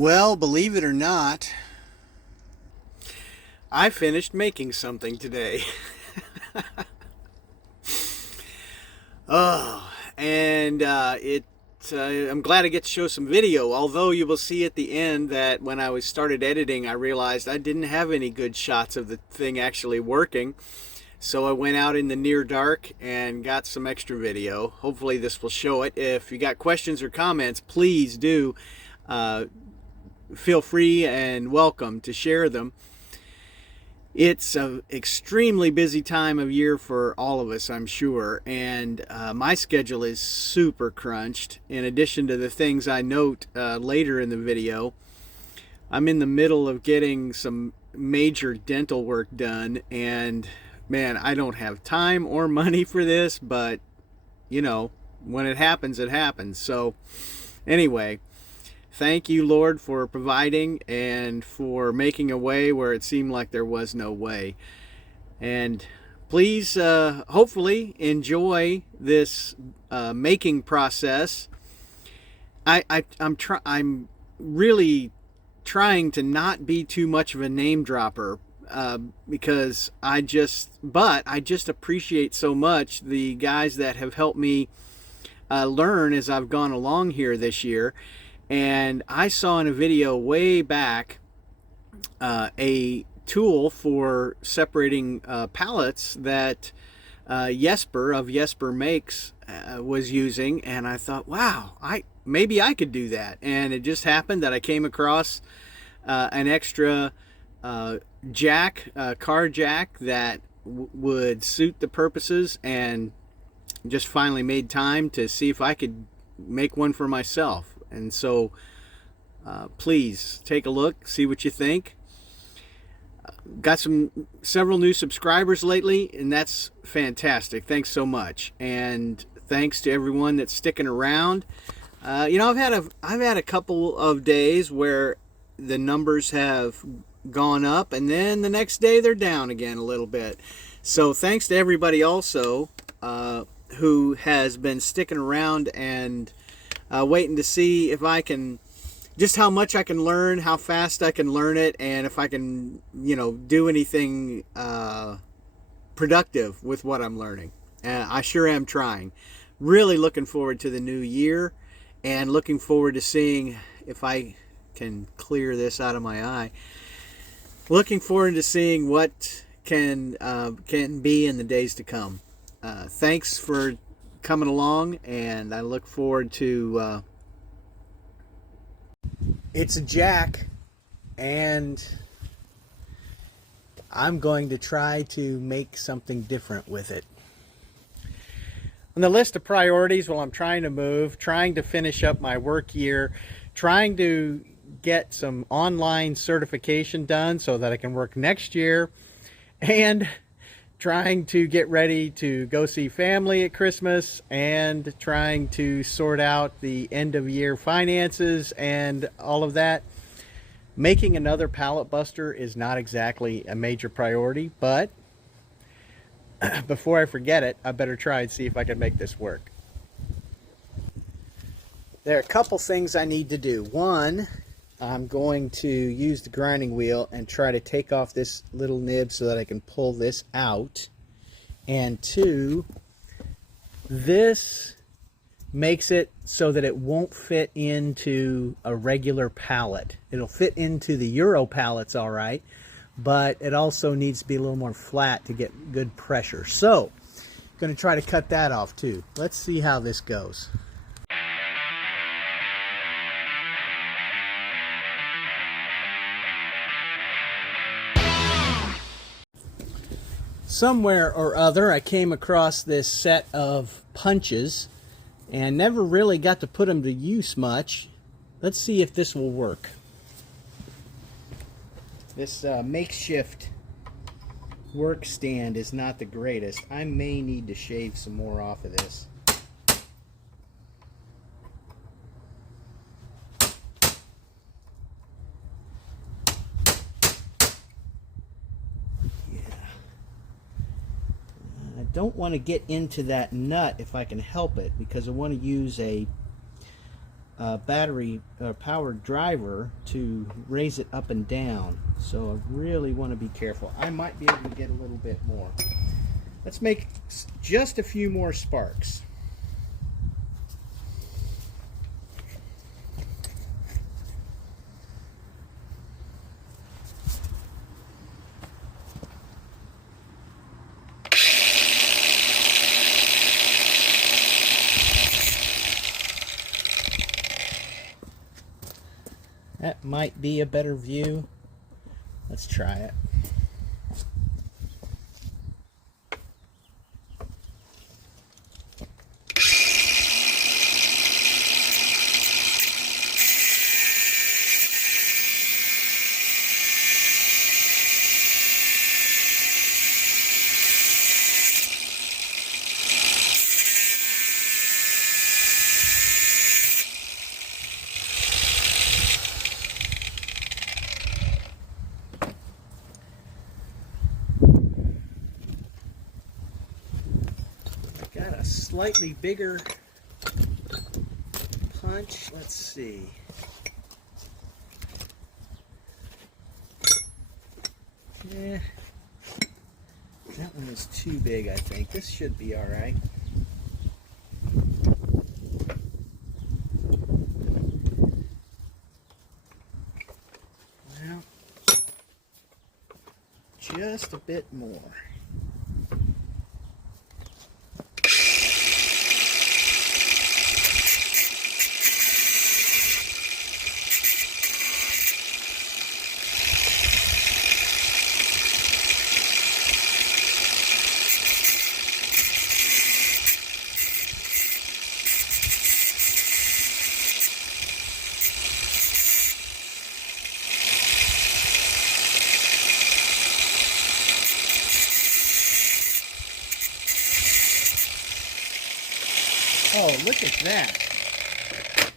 Well, believe it or not, I finished making something today. Oh, and I'm glad I get to show some video. Although you will see at the end that when I started editing, I realized I didn't have any good shots of the thing actually working. So I went out in the near dark and got some extra video. Hopefully this will show it. If you got questions or comments, please do feel free and welcome to share them. It's an extremely busy time of year for all of us, I'm sure, and my schedule is super crunched. In addition to the things I note later in the video, I'm in the middle of getting some major dental work done, and man, I don't have time or money for this, but you know, when it happens, it happens. So anyway, thank you, Lord, for providing and for making a way where it seemed like there was no way. And please, hopefully, enjoy this making process. I'm really trying to not be too much of a name dropper because I just appreciate so much the guys that have helped me learn as I've gone along here this year. And I saw in a video way back a tool for separating pallets that Jesper of Jesper Makes was using, and I thought, wow, maybe I could do that. And it just happened that I came across an extra jack, car jack that would suit the purposes, and just finally made time to see if I could make one for myself. And so please take a look, see what you think. Got several new subscribers lately, and that's fantastic. Thanks so much, and thanks to everyone that's sticking around. You know, I've had a couple of days where the numbers have gone up, and then the next day they're down again a little bit. So thanks to everybody also who has been sticking around and waiting to see if I can, just how much I can learn, how fast I can learn it, and if I can, you know, do anything productive with what I'm learning. I sure am trying. Really looking forward to the new year, and looking forward to seeing if I can clear this out of my eye. Looking forward to seeing what can be in the days to come. Thanks for coming along, and I look forward to it's a jack, and I'm going to try to make something different with it. On the list of priorities while I'm trying to move, trying to finish up my work year, trying to get some online certification done so that I can work next year, and trying to get ready to go see family at Christmas, and trying to sort out the end of year finances and all of that. Making another pallet buster is not exactly a major priority, but before I forget it, I better try and see if I can make this work. There are a couple things I need to do. One, I'm going to use the grinding wheel and try to take off this little nib so that I can pull this out. And two, this makes it so that it won't fit into a regular pallet. It'll fit into the Euro pallets all right, but it also needs to be a little more flat to get good pressure. So, I'm going to try to cut that off too. Let's see how this goes. Somewhere or other I came across this set of punches and never really got to put them to use much. Let's see if this will work. This makeshift work stand is not the greatest. I may need to shave some more off of this. Don't want to get into that nut if I can help it, because I want to use a battery powered driver to raise it up and down. So I really want to be careful. I might be able to get a little bit more. Let's make just a few more sparks. That might be a better view. Let's try it. Got a slightly bigger punch. Let's see. Yeah, that one was too big, I think. This should be all right. Well, just a bit more. Oh, look at that.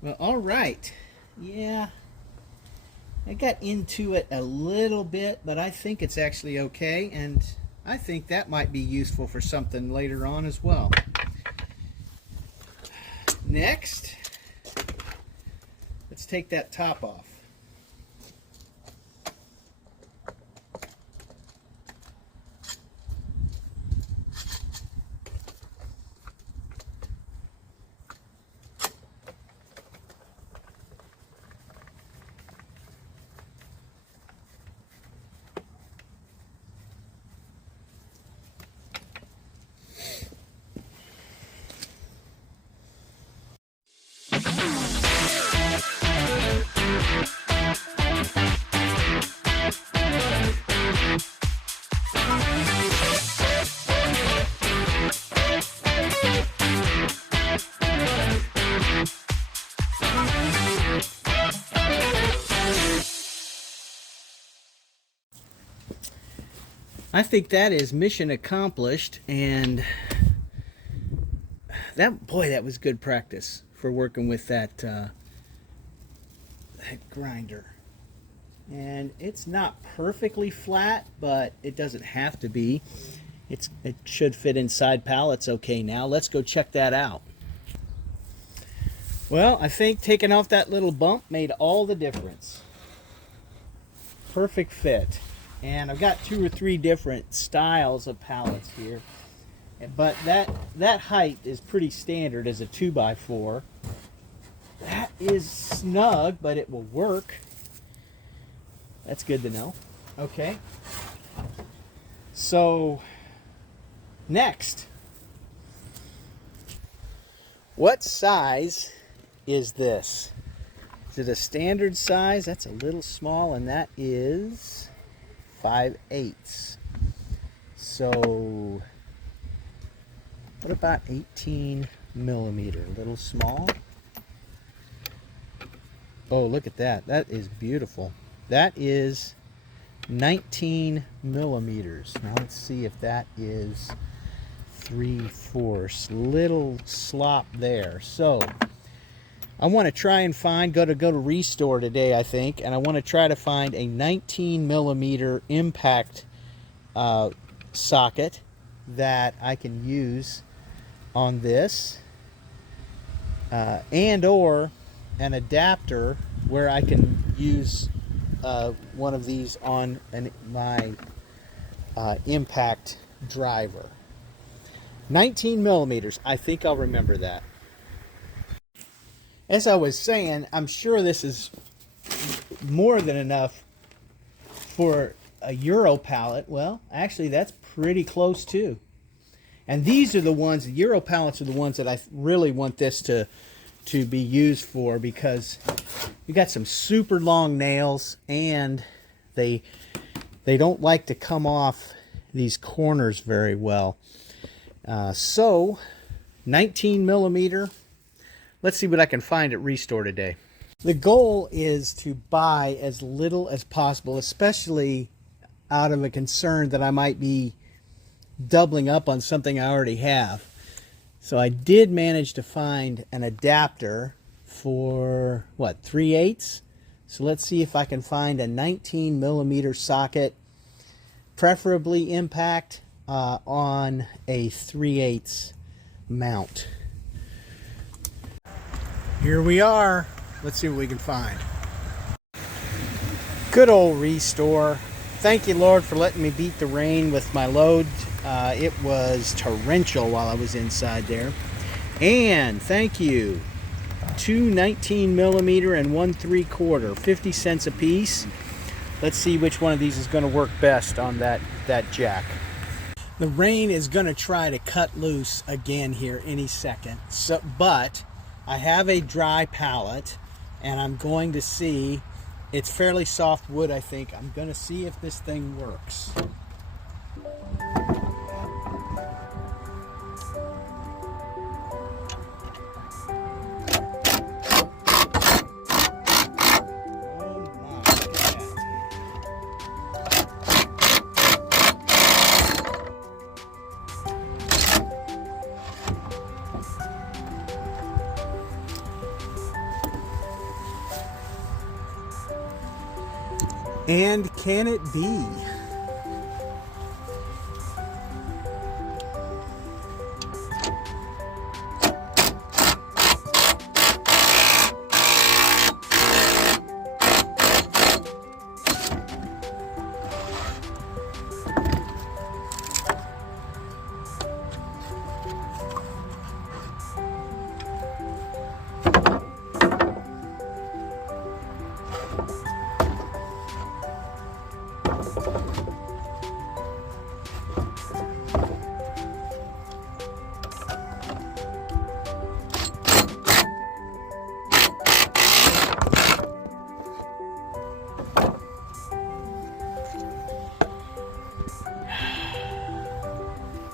Well, all right. Yeah, I got into it a little bit, but I think it's actually okay, and I think that might be useful for something later on as well. Next, let's take that top off. I think that is mission accomplished, and that was good practice for working with that grinder. And it's not perfectly flat, but it doesn't have to be. It should fit inside pallets okay now. Let's go check that out. Well, I think taking off that little bump made all the difference. Perfect fit. And I've got 2 or 3 different styles of pallets here, but that height is pretty standard as a 2x4. That is snug, but it will work. That's good to know. Okay, so next, what size is this? Is it a standard size? That's a little small, and that is 5/8. So what about 18 millimeter? A little small. Oh, look at that. That is beautiful. That is 19 millimeters. Now let's see if that is 3/4. Little slop there. So I want to try and find, go to Restore today, I think, and I want to try to find a 19 millimeter impact socket that I can use on this. and or an adapter where I can use one of these on my impact driver. 19 millimeters, I think I'll remember that. As I was saying, I'm sure this is more than enough for a Euro pallet. Well, actually that's pretty close too. And these are the ones, the Euro pallets are the ones that I really want this to be used for, because you got some super long nails and they don't like to come off these corners very well. So 19 millimeter, let's see what I can find at Restore today. The goal is to buy as little as possible, especially out of a concern that I might be doubling up on something I already have. So I did manage to find an adapter for what, 3/8. So let's see if I can find a 19 millimeter socket, preferably impact, on a 3/8 mount. Here we are. Let's see what we can find. Good old Restore. Thank you, Lord, for letting me beat the rain with my load. It was torrential while I was inside there. And thank you. 2 19 millimeter and 1 3/4, 50 cents a piece. Let's see which one of these is going to work best on that jack. The rain is going to try to cut loose again here any second. But I have a dry pallet, and I'm going to see. It's fairly soft wood, I think. I'm going to see if this thing works. And can it be?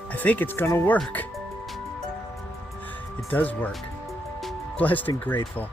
I think it's gonna work. It does work. Blessed and grateful.